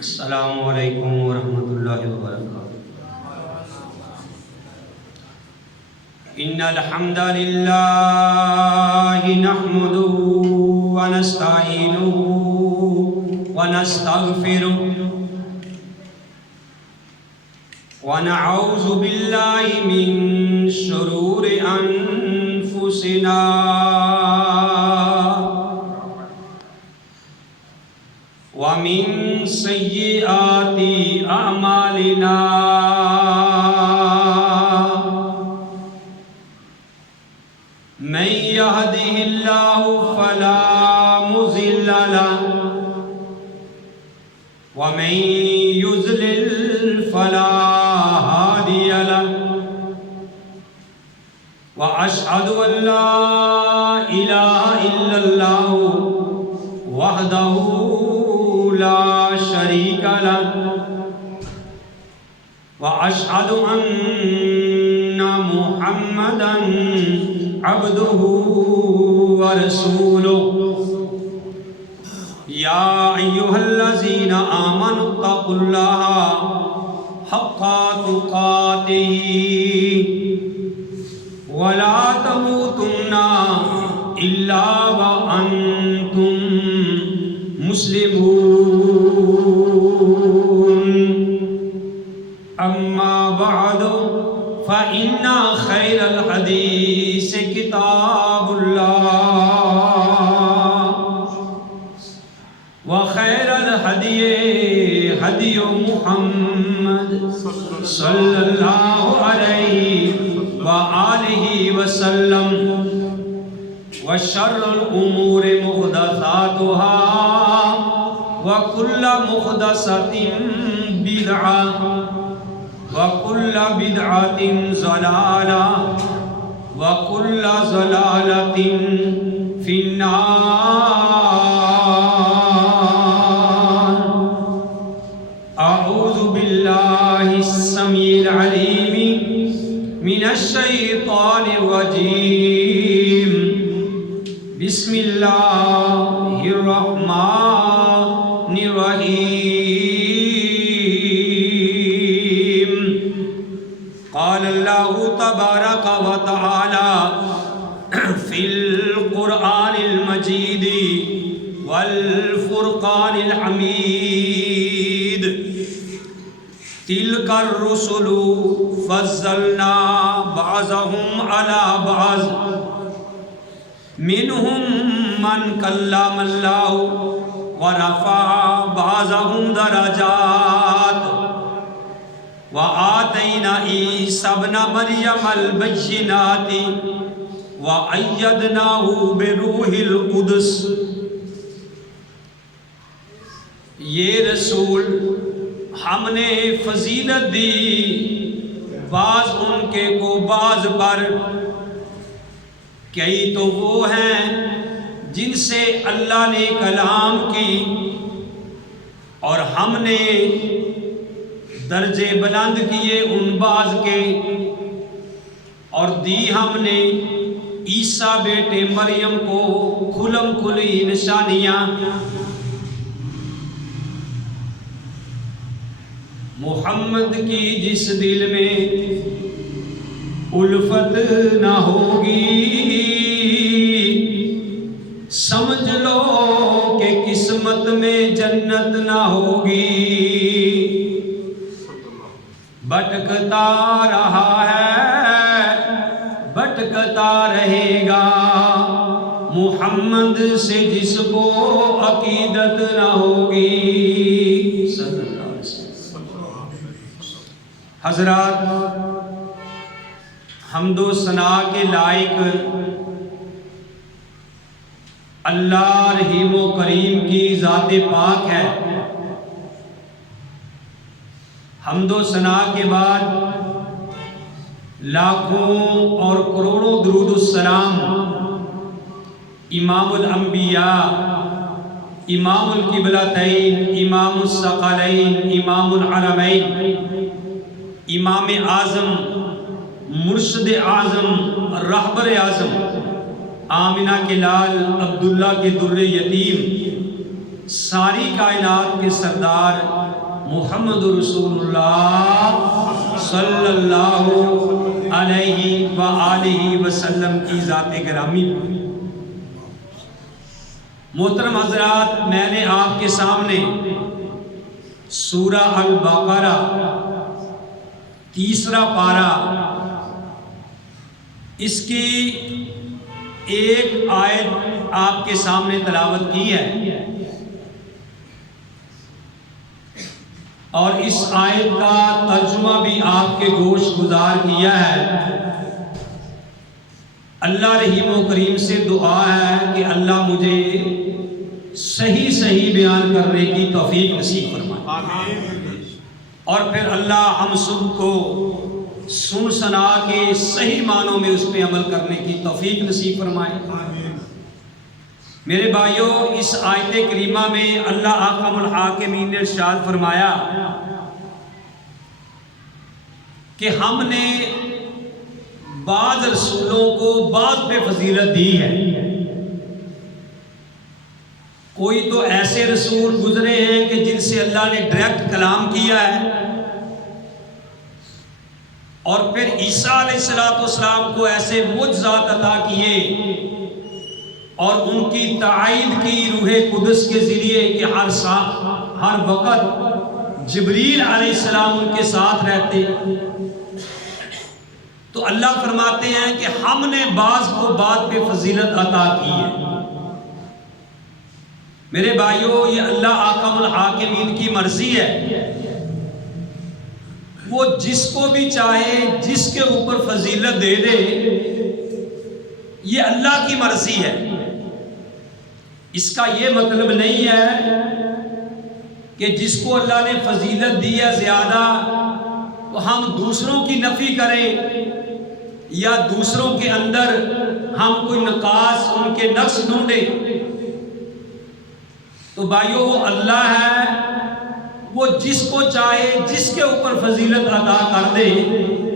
السلام علیکم ورحمۃ اللہ وبرکاتہ۔ ان الحمد للہ نحمده ونستعینه ونستغفره ونعوذ باللہ من شرور انفسنا ومن سیئات اعمالنا من يهده الله فلا مضل له ومن يضلل فلا هادي له وأشهد أن لا إله إلا الله وحده لا شريك له وأشهد أن محمدا عبده ورسوله يا أيها الذين آمنوا اتقوا الله حق تقاته ولا تموتن إلا وأنتم مسلمون أما بعد فإن خير الحديث كتاب الله وخير الهدي هدي محمد صلى الله عليه وآله وسلم وشر الأمور محدثاتها وكل محدثة بدعة وكل بدعة ضلالة وكل ضلالة في النار. أعوذ بالله السميع العليم من الشيطان الرجيم. بسم الله الرحمن الرحيم. قال الله تبارك وتعالى في القرآن المجيد والفرقان الحميد: تلك الرسل فضلنا بعضهم على بعض منهم من كلم الله ورفع بعضهم درجات وآتينا عيسى ابن مريم البينات وأيدناه بروح القدس. یہ رسول ہم نے فضیلت دی بعض ان کے کو بعض پر، کئی تو وہ ہیں جن سے اللہ نے کلام کی، اور ہم نے درجے بلند کیے ان بعض کے، اور دی ہم نے عیسیٰ بیٹے مریم کو کھلم کھلی نشانیاں. محمد کی جس دل میں الفت نہ ہوگی، سمجھ لو کہ قسمت میں جنت نہ ہوگی. بھٹکتا رہا ہے بھٹکتا رہے گا محمد سے جس کو عقیدت نہ ہوگی. حضرات، حمد و ثنا کے لائق اللہ رحیم و کریم کی ذات پاک ہے. حمد و ثنا کے بعد لاکھوں اور کروڑوں درود السلام امام الانبیاء، امام القبلتین، امام الثقلین، امام الحرمین، امام اعظم، مرشد اعظم، رہبر اعظم، آمنہ کے لال عبداللہ کے در یتیم ساری کائنات کے سردار محمد رسول اللہ صلی اللہ علیہ وآلہ وسلم کی ذات گرامی۔ محترم حضرات، میں نے آپ کے سامنے سورہ البقرہ 3 پارہ اس کی ایک آیت آپ کے سامنے تلاوت کی ہے، اور اس آیت کا ترجمہ بھی آپ کے گوش گزار کیا ہے۔ اللہ رحیم و کریم سے دعا ہے کہ اللہ مجھے صحیح بیان کرنے کی توفیق نصیب فرمائے، اور پھر اللہ ہم سب کو سن سنا کے صحیح معنوں میں اس پہ عمل کرنے کی توفیق نصیب فرمائے۔ میرے بھائیوں، اس آیت کریمہ میں اللہ احکم الحاکمین نے ارشاد فرمایا کہ ہم نے بعض رسولوں کو بعض پہ فضیلت دی ہے۔ کوئی تو ایسے رسول گزرے ہیں کہ جن سے اللہ نے ڈائریکٹ کلام کیا ہے، اور پھر عیسیٰ علیہ السلام کو ایسے معجزات عطا کیے اور ان کی تائید کی روح قدس کے ذریعے کہ ہر وقت جبریل علیہ السلام ان کے ساتھ رہتے۔ تو اللہ فرماتے ہیں کہ ہم نے بعض کو بعض پہ فضیلت عطا کی ہے۔ میرے بھائیوں، یہ اللہ احکم الحاکمین کی مرضی ہے، وہ جس کو بھی چاہے جس کے اوپر فضیلت دے دے، یہ اللہ کی مرضی ہے۔ اس کا یہ مطلب نہیں ہے کہ جس کو اللہ نے فضیلت دی ہے زیادہ تو ہم دوسروں کی نفی کریں یا دوسروں کے اندر ہم کوئی نقاص ان کے نقص ڈھونڈیں۔ تو بھائیو، وہ اللہ ہے، وہ جس کو چاہے جس کے اوپر فضیلت عطا کر دے۔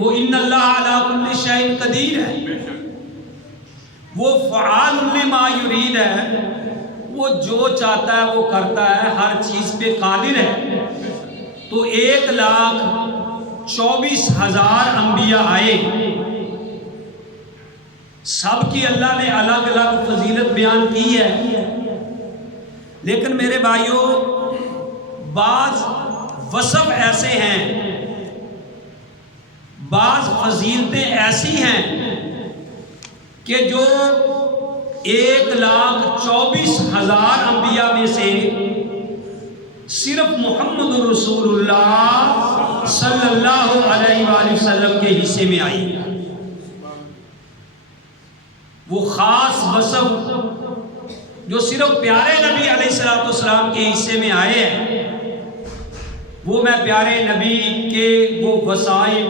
وہ ان اللہ علی کل شیء قدیر ہے، وہ فعال لما یرید ہے، وہ جو چاہتا ہے وہ کرتا ہے، ہر چیز پہ قادر ہے۔ تو 1,24,000 انبیاء آئے، سب کی اللہ نے الگ الگ فضیلت بیان کی ہے، لیکن میرے بھائیوں، بعض وصف ایسے ہیں، بعض فضیلتیں ایسی ہیں کہ جو 1,24,000 انبیاء میں سے صرف محمد رسول اللہ صلی اللہ علیہ وآلہ وسلم کے حصے میں آئی۔ وہ خاص وصف جو صرف پیارے نبی علیہ السلام کے حصے میں آئے ہیں، وہ میں پیارے نبی کے وہ وصائف،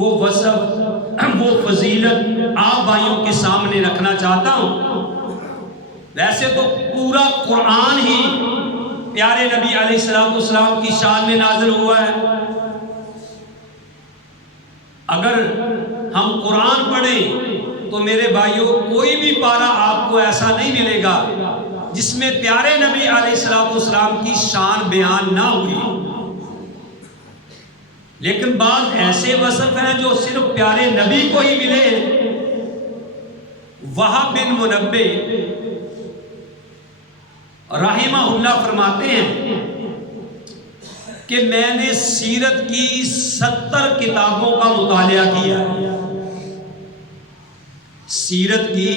وہ وصف، وہ فضیلت آپ بھائیوں کے سامنے رکھنا چاہتا ہوں۔ ویسے تو پورا قرآن ہی پیارے نبی علیہ السلام کی شان میں نازل ہوا ہے۔ اگر ہم قرآن پڑھیں تو میرے بھائیوں، کوئی بھی پارہ آپ کو ایسا نہیں ملے گا جس میں پیارے نبی علیہ السلام کی شان بیان نہ ہوئی۔ لیکن بعض ایسے وصف ہیں جو صرف پیارے نبی کو ہی ملے۔ وہب بن منبہ رحمہ اللہ فرماتے ہیں کہ میں نے سیرت کی 70 کتابوں کا مطالعہ کیا، سیرت کی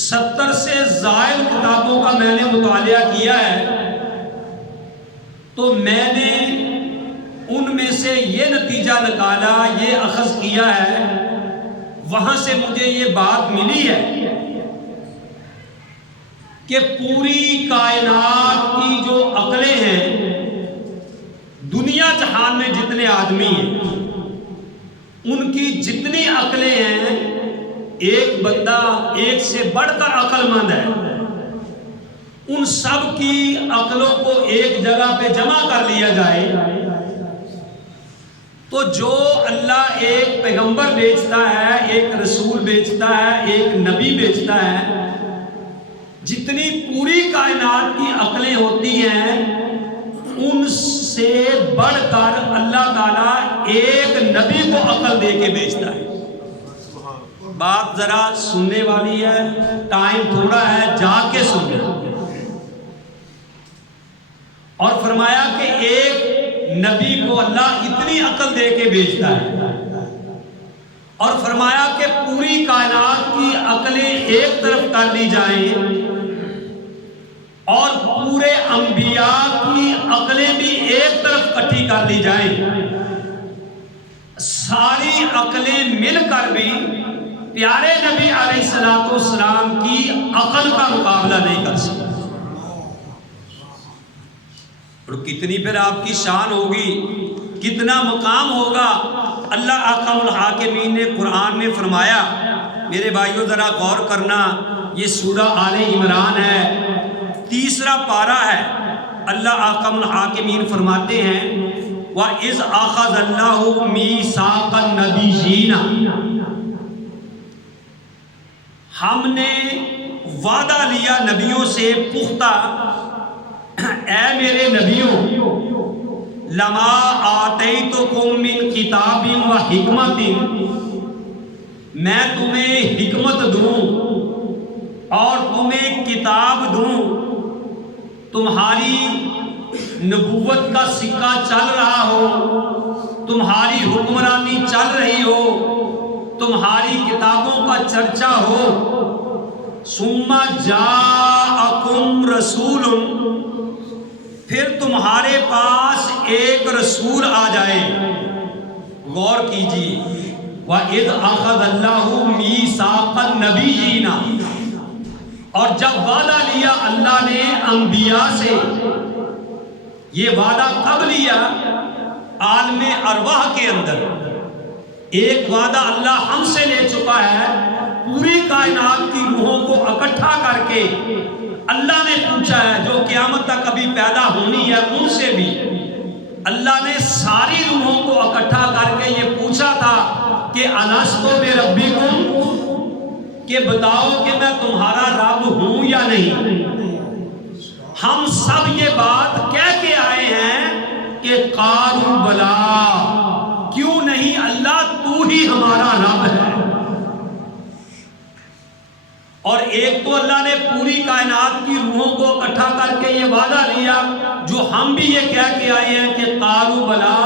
70 سے زائد کتابوں کا میں نے مطالعہ کیا ہے، تو میں نے ان میں سے یہ نتیجہ نکالا، یہ اخذ کیا ہے، وہاں سے مجھے یہ بات ملی ہے کہ پوری کائنات کی جو عقلیں ہیں، دنیا جہان میں جتنے آدمی ہیں، ان کی جتنی عقلیں ہیں، ایک بندہ ایک سے بڑھ کر عقل مند ہے، ان سب کی عقلوں کو ایک جگہ پہ جمع کر لیا جائے تو جو اللہ ایک پیغمبر بھیجتا ہے، ایک رسول بھیجتا ہے، ایک نبی بھیجتا ہے، جتنی پوری کائنات کی عقلیں ہوتی ہیں ان سے بڑھ کر اللہ تعالیٰ ایک نبی کو عقل دے کے بھیجتا ہے۔ بات ذرا سننے والی ہے، ٹائم تھوڑا ہے، جا کے سننا۔ اور فرمایا کہ ایک نبی کو اللہ اتنی عقل دے کے بھیجتا ہے، اور فرمایا کہ پوری کائنات کی عقلیں ایک طرف کر لی جائیں اور پورے انبیاء کی عقلیں بھی ایک طرف کٹھی کر لی جائیں، ساری عقلیں مل کر بھی پیارے نبی علیہ السلام کی عقل کا مقابلہ نہیں کر سکتے۔ اور کتنی پھر آپ کی شان ہوگی، کتنا مقام ہوگا۔ اللہ احکم الحاکمین نے قرآن میں فرمایا، میرے بھائیوں ذرا غور کرنا، یہ سورہ آل عمران ہے، 3 پارہ ہے۔ اللہ احکم الحاکمین فرماتے ہیں وَإِذْ أَخَذَ اللَّهُ مِيثَاقَ النَّبِيِّينَ، ہم نے وعدہ لیا نبیوں سے پختہ، اے میرے نبیوں، لما آتیتکم من کتاب و حکمت، میں تمہیں حکمت دوں اور تمہیں کتاب دوں، تمہاری نبوت کا سکہ چل رہا ہو، تمہاری حکمرانی چل رہی ہو، تمہاری کتابوں کا چرچا ہو، ثم جاءکم رسول، پھر تمہارے پاس ایک رسول آ جائے۔ غور کیجیے، وَإِذْ أَخَذَ اللَّهُ مِيثَاقَ النَّبِيِّينَ، اور جب وعدہ لیا اللہ نے انبیاء سے، یہ وعدہ کب لیا؟ عالم ارواح کے اندر ایک وعدہ اللہ ہم سے لے چکا ہے، پوری کائنات کی روحوں کو اکٹھا کر کے اللہ نے پوچھا ہے، جو قیامت تک ابھی پیدا ہونی ہے ان سے بھی اللہ نے ساری روحوں کو اکٹھا کر کے یہ پوچھا تھا کہ الستُ بربکم، کہ بتاؤ کہ میں تمہارا رب ہوں یا نہیں۔ ہم سب یہ بات کہہ کے آئے ہیں کہ قالوا بلا، کیوں نہیں اللہ تو ہی ہمارا رب ہے۔ اور ایک تو اللہ نے پوری کائنات کی روحوں کو اکٹھا کر کے یہ وعدہ لیا، جو ہم بھی یہ کہہ کے آئے ہیں کہ قالوا بلا،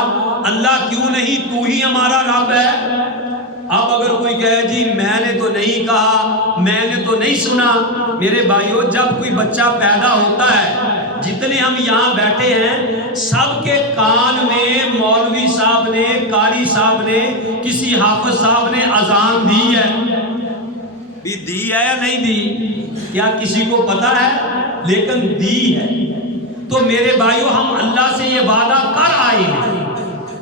اللہ کیوں نہیں تو ہی ہمارا رب ہے۔ اب اگر کوئی کہے جی میں نے تو نہیں کہا، میں نے تو نہیں سنا، میرے بھائیوں جب کوئی بچہ پیدا ہوتا ہے، جتنے ہم یہاں بیٹھے ہیں سب کے کان میں مولوی صاحب نے، قاری صاحب نے، کسی حافظ صاحب نے اذان دی ہے، بھی دی ہے یا نہیں دی، کیا کسی کو پتا ہے؟ لیکن دی ہے۔ تو میرے بھائیوں ہم اللہ سے یہ وعدہ کر آئے ہیں،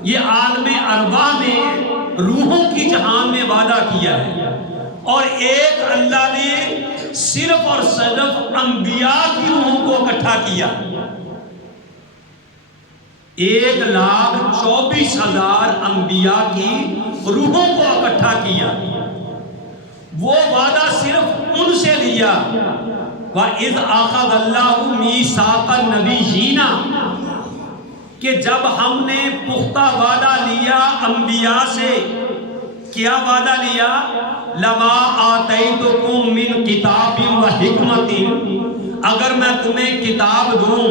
یہ عالم ارواح نے روحوں کی جہان میں وعدہ کیا ہے، اور ایک اللہ نے صرف اور صرف انبیاء کی روحوں کو اکٹھا کیا، 1,24,000 انبیاء کی روحوں کو اکٹھا کیا۔ وہ وعدہ صرف ان سے لیا، وَإِذْ أَخَذَ اللَّهُ مِيثَاقَ النَّبِيِّينَ، کہ جب ہم نے پختہ وعدہ لیا انبیاء سے، کیا وعدہ لیا؟ لَمَا آتَيْتُكُم مِّن كِتَابٍ وَحِكْمَةٍ، اگر میں تمہیں کتاب دوں،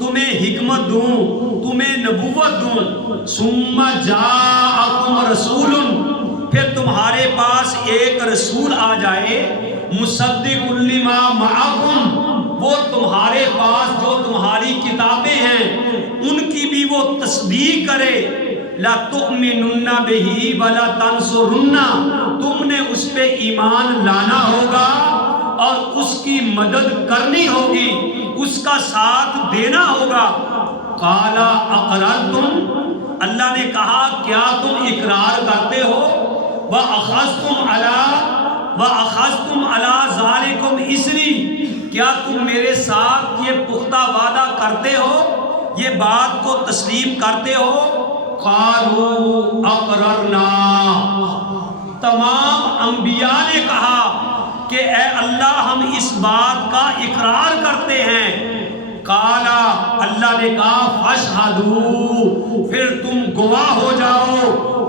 تمہیں حکمت دوں، تمہیں نبوت دوں، ثُمَّ جَاءَكُمْ رَسُولٌ، پھر تمہارے پاس ایک رسول آ جائے، مُصَدِّقٌ لِمَا مَعَكُمْ، وہ تمہارے پاس جو تمہاری کتابیں ہیں ان کی بھی وہ تصدیق کرے، لَتُؤْمِنُنَّ بِهِ وَلَتَنْصُرُنَّ، تم نے اس پہ ایمان لانا ہوگا اور اس کی مدد کرنی ہوگی، اس کا ساتھ دینا ہوگا۔ قَالَ أَقْرَرْتُمْ، اللہ نے کہا کیا تم اقرار کرتے ہو؟ وَأَخَذْتُمْ عَلَىٰ ذَلِكُمْ إِصْرِي، کیا تم میرے ساتھ یہ پختہ وعدہ کرتے ہو، یہ بات کو تسلیم کرتے ہو؟ قَالُوا أَقْرَرْنَا، تمام انبیاء نے کہا کہ اے اللہ ہم اس بات کا اقرار کرتے ہیں. قالا اللہ نے کہا فاشہدوا پھر تم گواہ ہو جاؤ.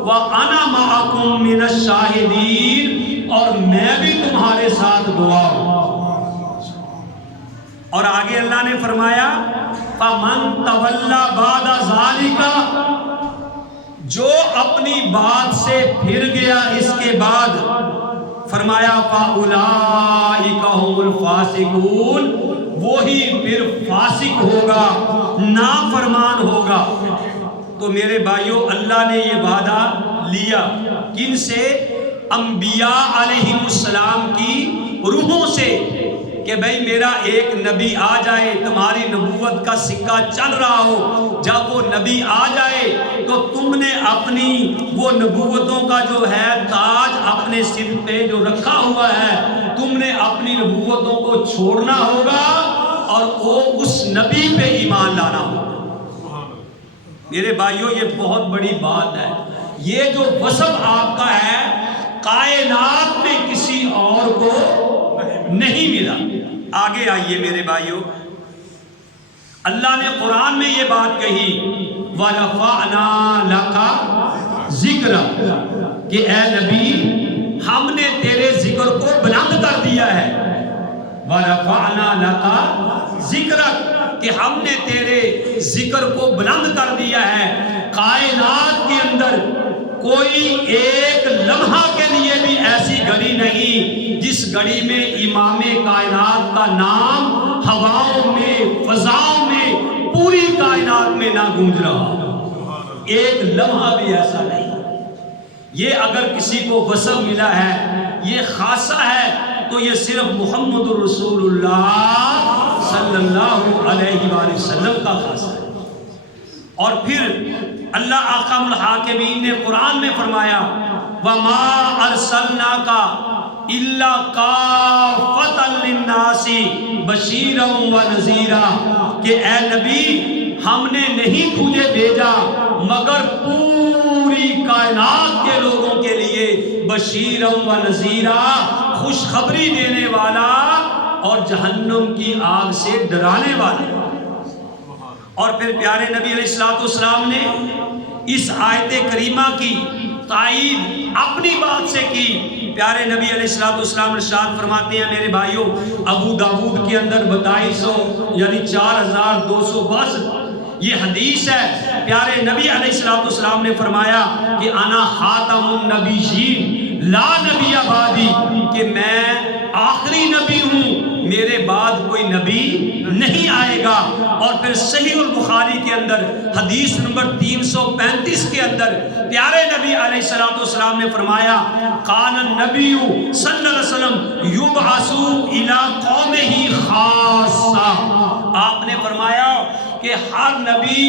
وَأَنَا مَعَكُم مِّنَ الشَّاهِدِينَ اور میں بھی تمہارے ساتھ گواہ ہوں. اور آگے اللہ نے فرمایا فَمَن تَوَلَّى بَعْدَ ذَلِكَ جو اپنی بات سے پھر گیا اس کے بعد فرمایا فَأُولَٰئِكَ هُمُ الْفَاسِقُونَ وہی پھر فاسق ہوگا نافرمان ہوگا. تو میرے بھائیوں اللہ نے یہ وعدہ لیا کن سے؟ انبیاء علیہ السلام کی روحوں سے کہ بھئی میرا ایک نبی آ جائے تمہاری نبوت کا سکہ چل رہا ہو. جب وہ نبی آ جائے تو تم نے اپنی وہ نبوتوں کا جو ہے تاج اپنے سر پہ جو رکھا ہوا ہے تم نے اپنی نبوتوں کو چھوڑنا ہوگا اور وہ اس نبی پہ ایمان لانا ہوگا. میرے بھائیوں یہ بہت بڑی بات ہے. یہ جو وصف آپ کا ہے کائنات میں کسی اور کو نہیں ملا. آگے آئیے میرے بھائیوں اللہ نے قرآن میں یہ بات کہی وَرَفَعْنَا لَكَ ذِكْرَكَ کہ اے نبی ہم نے تیرے ذکر کو بلند کر دیا ہے. وَرَفَعْنَا لَكَ ذِكْرَكَ کہ ہم نے تیرے ذکر کو بلند کر دیا ہے. کائنات کے اندر کوئی ایک لمحہ کے لیے بھی ایسی گھڑی نہیں جس گھڑی میں امام کائنات کا نام ہواؤں میں فضاؤں میں پوری کائنات میں نہ گونج رہا. ایک لمحہ بھی ایسا نہیں. یہ اگر کسی کو وصف ملا ہے یہ خاصہ ہے تو یہ صرف محمد رسول اللہ صلی اللہ علیہ وآلہ وسلم کا خاصہ ہے. اور پھر اللہ احکم الحاکمین نے قرآن میں فرمایا وَمَا أَرْسَلْنَاكَ إِلَّا كَافَّةً لِلنَّاسِ بَشِيرًا وَنَذِيرًا کہ اے نبی ہم نے نہیں تجھے بھیجا مگر پوری کائنات کے لوگوں کے لیے بشیرًا وَنَذِيرًا خوشخبری دینے والا اور جہنم کی آگ سے ڈرانے والا. اور پھر پیارے نبی علیہ السلام نے اس آیت کریمہ کی تائید اپنی بات سے کی. پیارے نبی علیہ السلام ارشاد فرماتے ہیں میرے بھائیوں ابو داؤد کے اندر 2200 یعنی 4262 یہ حدیث ہے. پیارے نبی علیہ السلام نے فرمایا کہ انا خاتم النبیین لا نبی بعدی کہ میں آخری نبی ہوں میرے بعد کوئی نبی نہیں آئے گا. اور پھر صحیح البخاری کے اندر حدیث نمبر 335 کے اندر پیارے نبی علیہ السلام نے فرمایا قال النبی صلی اللہ علیہ وسلم یبعث الی قومہ خاصہ. آپ نے فرمایا کہ ہر نبی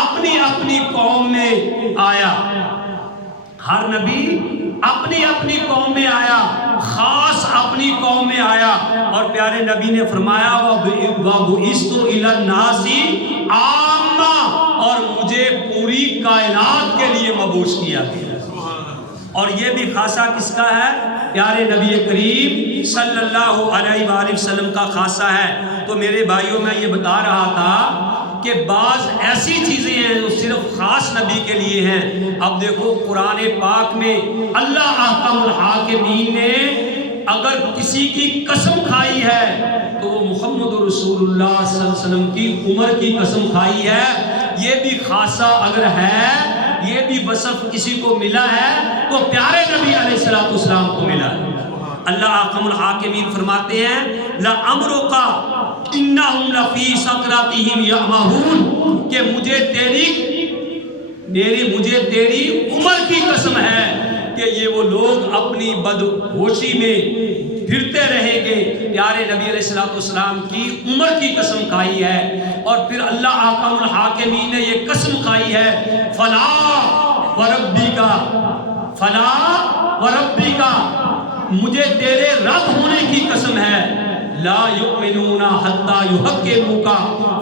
اپنی اپنی قوم میں آیا. ہر نبی اپنی اپنی قوم میں آیا خاص اپنی قوم میں آیا. اور پیارے نبی نے فرمایا وَبُعِثْتُ إِلَى النَّاسِ عَامَّةً اور مجھے پوری کائنات کے لیے مبعوث کیا گیا. اور یہ بھی خاصہ کس کا ہے؟ پیارے نبی کریم صلی اللہ علیہ وآلہ وسلم کا خاصہ ہے. تو میرے بھائیوں میں یہ بتا رہا تھا کہ بعض ایسی چیزیں ہیں جو صرف خاص نبی کے لیے ہیں. اب دیکھو قرآن پاک میں اللہ احکم الحاکمین نے اگر کسی کی قسم کھائی ہے تو وہ محمد رسول اللہ صلی اللہ علیہ وسلم کی عمر کی قسم کھائی ہے. یہ بھی خاصہ اگر ہے یہ بھی وصف کسی کو ملا ہے تو پیارے نبی علیہ السلام کو ملا ہے. اللہ احکم الحاکمین فرماتے ہیں لَعَمْرُكَ إِنَّهُمْ لَفِي سَكْرَتِهِمْ يَعْمَهُونَ کہ مجھے تیری عمر کی قسم ہے کہ یہ وہ لوگ اپنی بدہوشی میں پھرتے رہیں گے. پیارے نبی علیہ السلام کی عمر کی قسم کھائی ہے. اور پھر اللہ احکم الحاکمین نے یہ قسم کھائی ہے فَلَا وَرَبِّكَ مجھے تیرے رب ہونے کی قسم ہے لا یؤمنون حتی یحکموک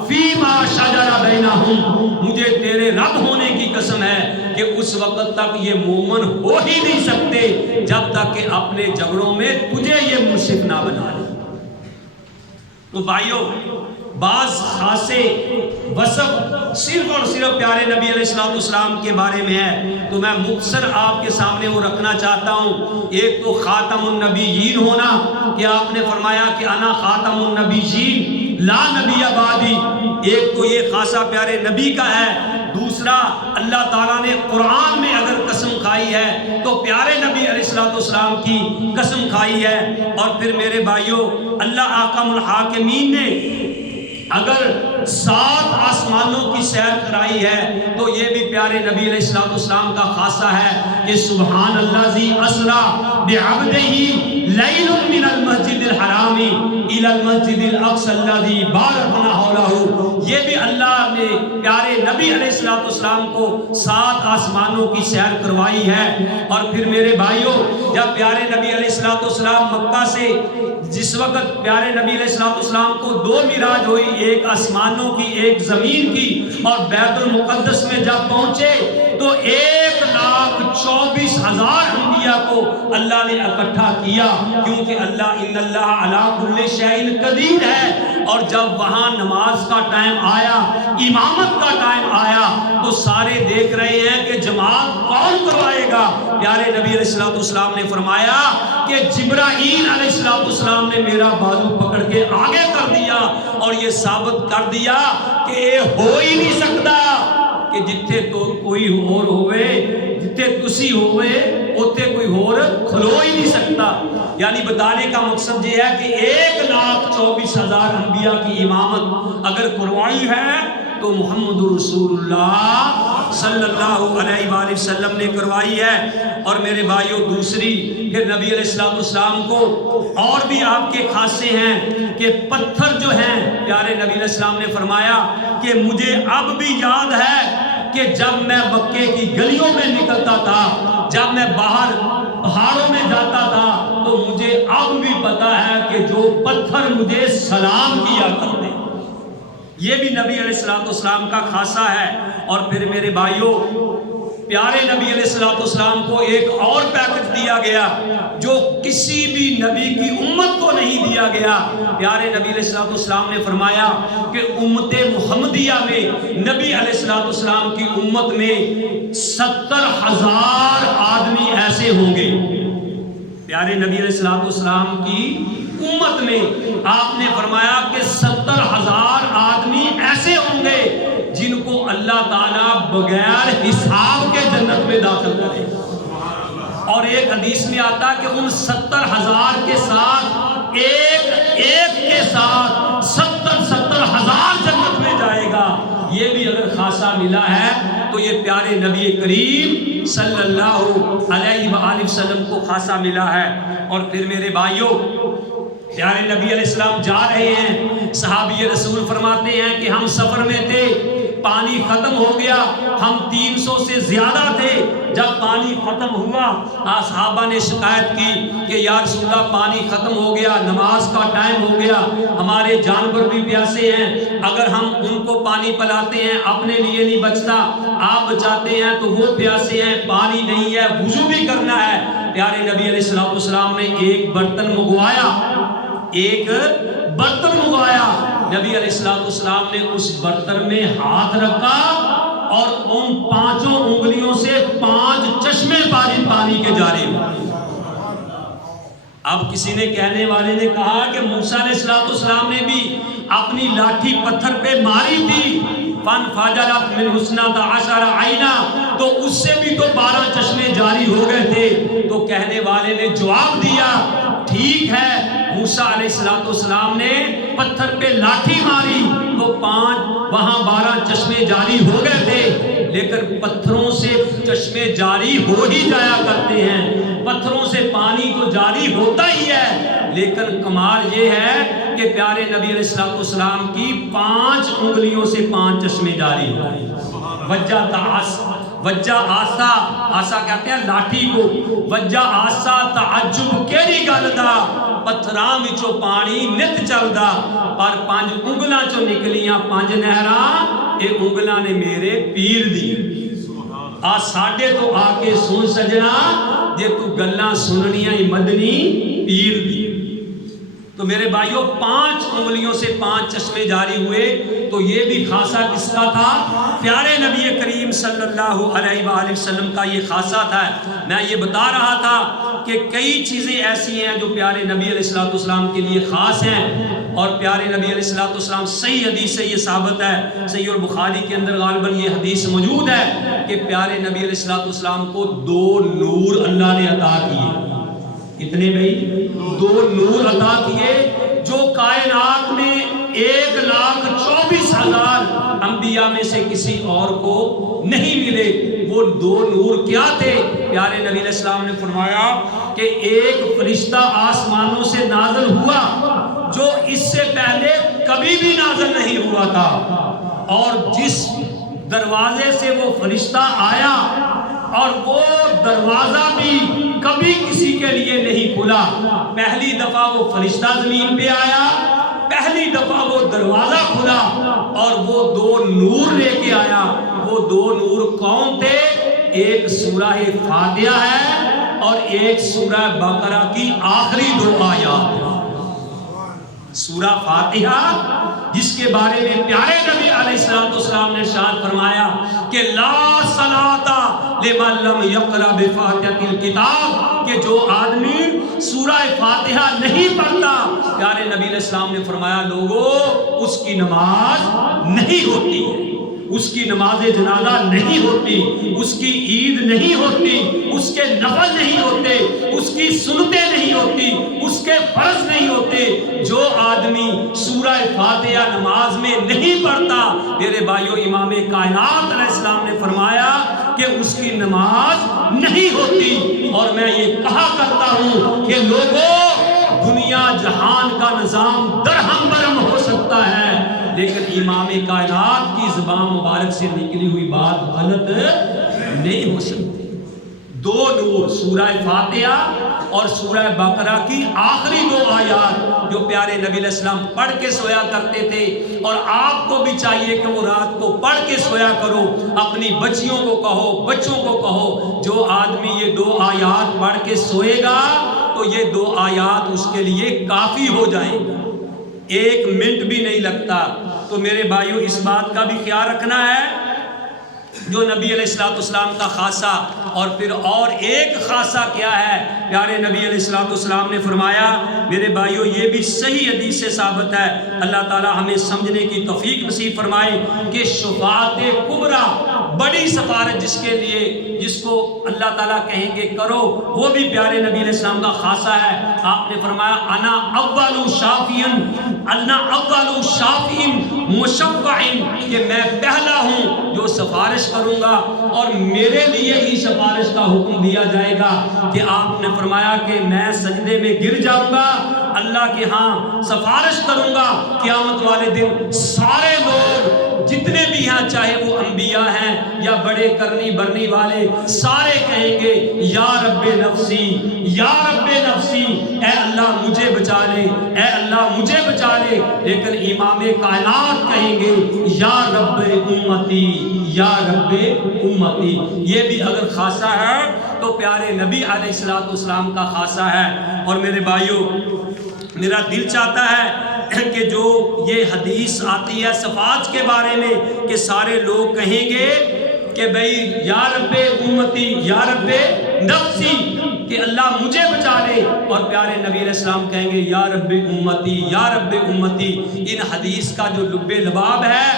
فیما شجر بینہم مجھے تیرے رب ہونے کی قسم ہے کہ کہ اس وقت تک یہ مومن ہو ہی نہیں سکتے جب تک کہ اپنے جھگڑوں میں تجھے یہ منصف نہ بنا لے۔ تو بھائیوں، بعض خاصے وصف صرف اور صرف پیارے نبی علیہ السلام کے بارے میں ہے، تو میں مختصر آپ کے سامنے وہ رکھنا چاہتا ہوں۔ ایک تو خاتم النبیین ہونا، کہ آپ نے فرمایا کہ انا خاتم النبیین لا نبی بعدی، ایک تو یہ خاصہ پیارے نبی کا ہے۔ دوسرا، اللہ تعالیٰ نے قرآن میں اگر قسم کھائی ہے تو پیارے نبی علیہ السلام کی قسم کھائی ہے۔ اور پھر میرے بھائیوں، اللہ احکم الحاکمین نے اگر 7 آسمانوں کی سیر کرائی ہے تو یہ بھی پیارے نبی علیہ السلام کا خاصہ ہے کہ سبحان الذی اسریٰ بعبدہ لیلا من المسجد الحرام الی المسجد الاقصی الذی بارکنا حولہ، یہ بھی اللہ نے پیارے نبی علیہ السلام کو 7 آسمانوں کی سیر کروائی ہے۔ اور پھر میرے بھائیوں، جب پیارے نبی علیہ السلام مکہ سے جس وقت پیارے نبی علیہ السلام کو 2 معراج ہوئی، ایک آسمانوں کی ایک زمین کی، اور بیت المقدس میں جب پہنچے تو 1,24,000 انبیاء کو اللہ نے اکٹھا کیا، کیونکہ اللہ ان اللہ علی کل شیء قدیر ہے۔ اور جب وہاں نماز کا ٹائم آیا، امامت کا ٹائم آیا، تو سارے دیکھ رہے ہیں کہ جماعت کون کروائے گا۔ پیارے نبی علیہ السلام نے فرمایا کہ جبرائیل علیہ السلام نے میرا بازو پکڑ کے آگے کر دیا اور یہ ثابت کر دیا کہ یہ ہو ہی نہیں سکتا کہ جتھے تو کوئی اور ہوئے، جتھے تسی ہوئے اتھے کوئی اور کھلو ہی نہیں سکتا۔ یعنی بتانے کا مقصد یہ ہے کہ 1,24,000 انبیاء کی امامت اگر کروائی ہے تو محمد رسول اللہ صلی اللہ علیہ وآلہ وسلم نے کروائی ہے۔ اور میرے بھائیوں، دوسری کہ نبی علیہ السلام کو اور بھی آپ کے خاصے ہیں کہ پتھر جو ہیں، پیارے نبی علیہ السلام نے فرمایا کہ مجھے اب بھی یاد ہے کہ جب میں مکے کی گلیوں میں نکلتا تھا، جب میں باہر پہاڑوں میں جاتا تھا، تو مجھے اب بھی پتا ہے کہ جو پتھر مجھے سلام کیا کرتے، یہ بھی نبی علیہ السلام کا خاصہ ہے۔ اور پھر میرے بھائیوں، پیارے نبی علیہ السلام کو ایک اور پیکج دیا گیا جو کسی بھی نبی کی امت کو نہیں دیا گیا۔ پیارے نبی علیہ السلام نے فرمایا کہ امت محمدیہ میں نبی علیہ السلام کی امت میں 70,000 آدمی ایسے ہوں گے۔ پیارے نبی علیہ السلام کی امت میں آپ نے فرمایا کہ 70,000 آدمی ایسے ہوں گے جن کو اللہ تعالیٰ بغیر حساب کے جنت میں داخل کرے۔ اور ایک حدیث میں آتا کہ ان 70,000 کے ساتھ ایک کے ساتھ 70,000 جنت میں جائے گا۔ یہ بھی اگر خاصہ ملا ہے تو یہ پیارے نبی کریم صلی اللہ علیہ وآلہ وسلم کو خاصہ ملا ہے۔ اور پھر میرے بھائیوں، پیارے نبی علیہ السلام جا رہے ہیں، صحابی رسول فرماتے ہیں کہ ہم سفر میں تھے، پانی ختم ہو گیا، ہم 300 سے زیادہ تھے۔ جب پانی ختم ہوا، صحابہ نے شکایت کی کہ یا رسول اللہ پانی ختم ہو گیا، نماز کا ٹائم ہو گیا، ہمارے جانور بھی پیاسے ہیں، اگر ہم ان کو پانی پلاتے ہیں اپنے لیے نہیں بچتا، آپ بچاتے ہیں تو وہ پیاسے ہیں، پانی نہیں ہے، وضو بھی کرنا ہے۔ پیارے نبی علیہ السلام نے ایک برتن منگوایا، نبی علیہ السلام نے اس برتن میں ہاتھ رکھا اور ان 5 انگلیوں سے 5 چشمے پانی کے جاری ہوئے۔ اب کسی نے کہنے والے نے کہا کہ موسیٰ علیہ السلام نے بھی اپنی لاٹھی پتھر پہ ماری تھی، فَانْفَجَرَتْ مِنْهُ اثْنَتَا عَشَرَ عَيْنًا، تو اس سے بھی تو 12 چشمے جاری ہو گئے تھے۔ تو کہنے والے نے جواب دیا، ٹھیک ہے، موسیٰ علیہ السلام نے پتھر پہ لاٹھی ماری تو 5 وہاں 12 چشمے جاری ہو گئے تھے، لیکن پتھروں سے چشمے جاری ہو ہی جایا کرتے ہیں، پتھروں سے پانی تو جاری ہوتا ہی ہے، لیکن کمال یہ ہے کہ پیارے نبی علیہ السلام کی 5 انگلیوں سے 5 چشمے جاری ہوئے۔ وجہ آسا کہتے ہیں لاٹھی کو، وجہ آسا تعجب کیڑی گل دا، پتھراں وچوں پانی نت چلدا، پر 5 انگلاں چوں نکلیاں 5 نہراں، اے انگلاں نے میرے پیر دی۔ آ ساڈے تو آ کے سن سجنا جے تو گلاں سننیاں ہی مدنی پیر دی۔ تو میرے بھائیوں 5 انگلیوں سے 5 چشمے جاری ہوئے، تو یہ بھی خاصہ کس کا تھا؟ پیارے نبی کریم صلی اللہ علیہ وآلہ وسلم کا یہ خاصہ تھا۔ میں یہ بتا رہا تھا کہ کئی چیزیں ایسی ہیں جو پیارے نبی علیہ السلام کے لیے خاص ہیں، اور پیارے نبی علیہ السلام صحیح حدیث سے یہ ثابت ہے، صحیح البخاری کے اندر غالباً یہ حدیث موجود ہے کہ پیارے نبی علیہ السلام کو 2 نور اللہ نے عطا کیے۔ کتنے بھائی؟ 2 نور عطا کیے جو کائنات میں 1,24,000 انبیاء میں سے کسی اور کو نہیں ملے۔ وہ 2 نور کیا تھے؟ پیارے نبی علیہ السلام نے فرمایا کہ ایک فرشتہ آسمانوں سے نازل ہوا جو اس سے پہلے کبھی بھی نازل نہیں ہوا تھا، اور جس دروازے سے وہ فرشتہ آیا اور وہ دروازہ بھی کبھی کسی کے لیے نہیں کھلا، پہلی دفعہ وہ فرشتہ زمین پہ آیا، پہلی دفعہ وہ دروازہ کھلا اور وہ 2 نور لے کے آیا۔ وہ 2 نور کون تھے؟ ایک سورہ فاتحہ ہے اور ایک سورہ بقرہ کی آخری 2 آیات۔ سورہ فاتحہ جس کے بارے میں پیارے نبی علیہ السلام نے ارشاد فرمایا کہ لا صلاۃ لمن لم یقرأ بفاتحۃ الکتاب، کہ جو آدمی سورہ فاتحہ نہیں پڑھتا، پیارے نبی علیہ السلام نے فرمایا لوگوں اس کی نماز نہیں ہوتی، اس کی نماز جنازہ نہیں ہوتی، اس کی عید نہیں ہوتی، اس کے نفل نہیں ہوتے، اس کی سنتیں نہیں ہوتی، اس کے فرض نہیں ہوتے۔ جو آدمی سورہ فاتحہ نماز میں نہیں پڑھتا، میرے بھائیوں امام کائنات علیہ السلام نے فرمایا کہ اس کی نماز نہیں ہوتی۔ اور میں یہ کہا کرتا ہوں کہ لوگوں دنیا جہان کا نظام درہم برہم ہو سکتا ہے، لیکن امام کائنات کی زبان مبارک سے نکلی ہوئی بات غلط نہیں ہو سکتی۔ 2 نور سورہ فاتحہ اور سورہ بقرہ کی آخری 2 آیات جو پیارے نبی علیہ السلام پڑھ کے سویا کرتے تھے، اور آپ کو بھی چاہیے کہ وہ رات کو پڑھ کے سویا کرو، اپنی بچیوں کو کہو، بچوں کو کہو، جو آدمی یہ 2 آیات پڑھ کے سوئے گا تو یہ 2 آیات اس کے لیے کافی ہو جائیں گی، 1 منٹ بھی نہیں لگتا۔ تو میرے بھائیوں اس بات کا بھی خیال رکھنا ہے جو نبی علیہ السلام کا خاصہ، اور پھر اور ایک خاصہ کیا ہے؟ پیارے نبی علیہ السلام نے فرمایا، میرے بھائیوں یہ بھی صحیح حدیث سے ثابت ہے، اللہ تعالی ہمیں سمجھنے کی توفیق نصیب فرمائے کہ شفاعت کبریٰ، بڑی سفارت جس کے لیے جس کو اللہ تعالیٰ کہیں گے کرو، وہ بھی پیارے نبی علیہ السلام کا خاصہ ہے۔ آپ نے فرمایا انا اول شافع مشفع، کہ میں پہلا ہوں جو سفارش کروں گا، اور میرے لیے ہی سفارش کا حکم دیا جائے گا۔ کہ آپ نے فرمایا کہ میں سجدے میں گر جاؤں گا، اللہ کے ہاں سفارش کروں گا، قیامت والے دن سارے لوگ جتنے بھی ہیں، چاہے وہ انبیاء ہیں یا بڑے کرنی برنی والے، سارے کہیں گے یا رب نفسی یا رب نفسی، اے اللہ مجھے بچا لے، اے اللہ مجھے بچا لے۔ لیکن امام کائنات کہیں گے یا رب امتی یا رب امتی۔ یہ بھی اگر خاصہ ہے تو پیارے نبی علیہ السلام کا خاصہ ہے۔ اور میرے بھائیوں میرا دل چاہتا ہے کہ جو یہ حدیث آتی ہے صفات کے بارے میں کہ سارے لوگ کہیں گے کہ بھئی یا رب امتی یا رب نفسی، کہ اللہ مجھے بچا لے، اور پیارے نبی علیہ السلام کہیں گے یا رب امتی یا رب امتی۔ ان حدیث کا جو لب لباب ہے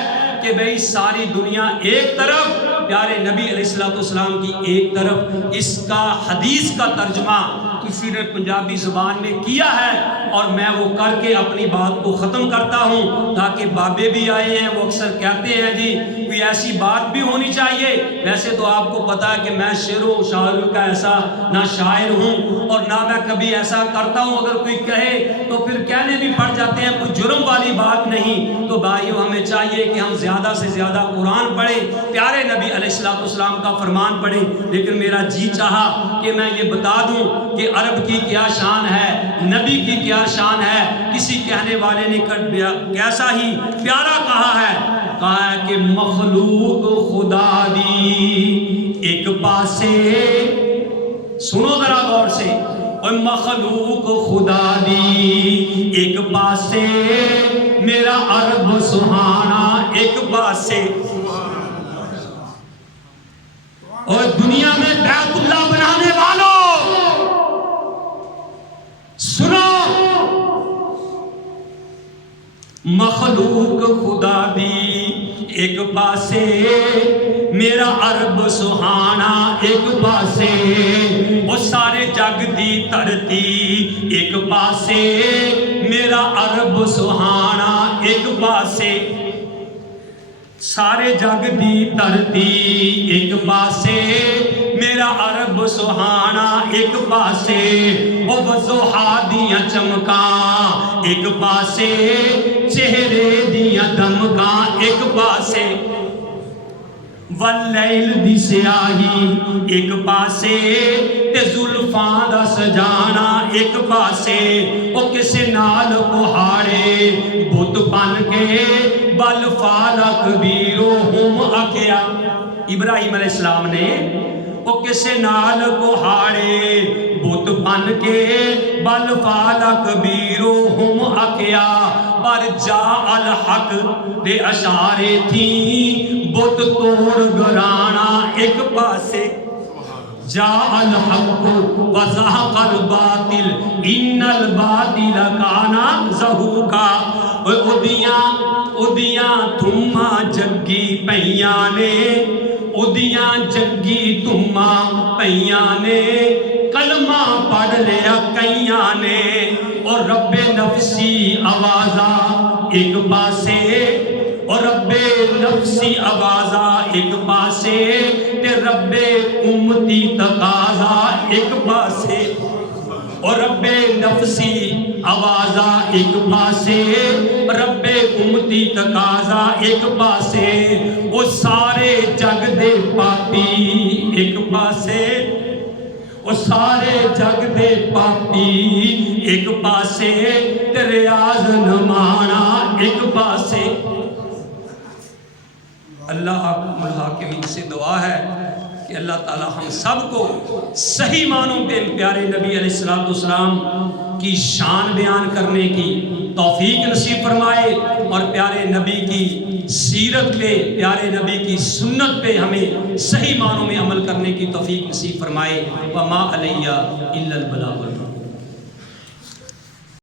کہ بھئی ساری دنیا ایک طرف، پیارے نبی علیہ السلام کی ایک طرف، اس کا حدیث کا ترجمہ کسی نے پنجابی زبان میں کیا ہے، اور میں وہ کر کے اپنی بات کو ختم کرتا ہوں تاکہ بابے بھی آئے ہیں، وہ اکثر کہتے ہیں جی کوئی ایسی بات بھی ہونی چاہیے۔ ویسے تو آپ کو پتا ہے کہ میں شعر و شاعر کا ایسا نہ شاعر ہوں، اور نہ میں کبھی ایسا کرتا ہوں، اگر کوئی کہے تو پھر کہنے بھی پڑ جاتے ہیں، کوئی جرم والی بات نہیں۔ تو بھائیو ہمیں چاہیے کہ ہم زیادہ سے زیادہ قرآن پڑھیں، پیارے نبی علیہ السلام کا فرمان پڑھیں۔ لیکن میرا جی چاہا کہ میں یہ بتا دوں کہ عرب کی کیا شان ہے، نبی کی کیا شان ہے۔ کسی کہنے والے نے کیسا ہی پیارا کہا ہے کہ مخلوق خدا دی ایک پاسے سنو ذرا غور سے اور مخلوق خدا دی ایک پاسے میرا عرب سہانا ایک پاسے اور دنیا میں بیت اللہ بنانے والوں سنو مخلوق خدا دی ایک پاسے میرا عرب سہانا ایک پاسے وہ سارے جگ دی دھرتی ایک پاسے میرا عرب سہانا ایک پاسے سارے جگ دی دھرتی ایک پاسے میرا عرب سہانا ایک پاسے وہ وضحا دیاں چمکاں ایک پاسے چہرے دیاں دمکاں ایک پاسے واللیل دی سیاہی ایک پاسے تے زلفاں دا سجانا ایک پاسے او کسے نال کوہاڑے بت بن کے بل فالک بیروہم اکیا ابراہیم علیہ السلام نے او کسے نال کوہاڑے بت بن کے بل فالک بیروہم اکیا پر جا الحق دے اشارے تھی بت توڑ گرانا ایک پاسے جا الحق وزہق الباطل ان الباطل کانا زہوکا ادیاں تھما جگی پیاں نے ادیاں جگی تھما پیاں نے کلمہ پڑھ لیا کئیاں نے اور رب نفسی آوازہ ایک پاسے اور رب نفسی آوازہ ایک پاسے تے رب امتی تقاضا ایک پاسے اور رب نفسی آوازہ ایک پاسے رب امتی تقاضا ایک پاسے وہ سارے جگ دے پاپی ایک پاسے وہ سارے جگ دے پاپی ایک پاسے تے ریاض نمانا ایک پاسے اللہ الحاکمین سے دعا ہے کہ اللہ تعالی ہم سب کو صحیح معنوں پہ پیارے نبی علیہ السلام کی شان بیان کرنے کی توفیق نصیب فرمائے اور پیارے نبی کی سیرت پہ پیارے نبی کی سنت پہ ہمیں صحیح معنوں میں عمل کرنے کی توفیق نصیب فرمائے وما علیہ الا البلاغ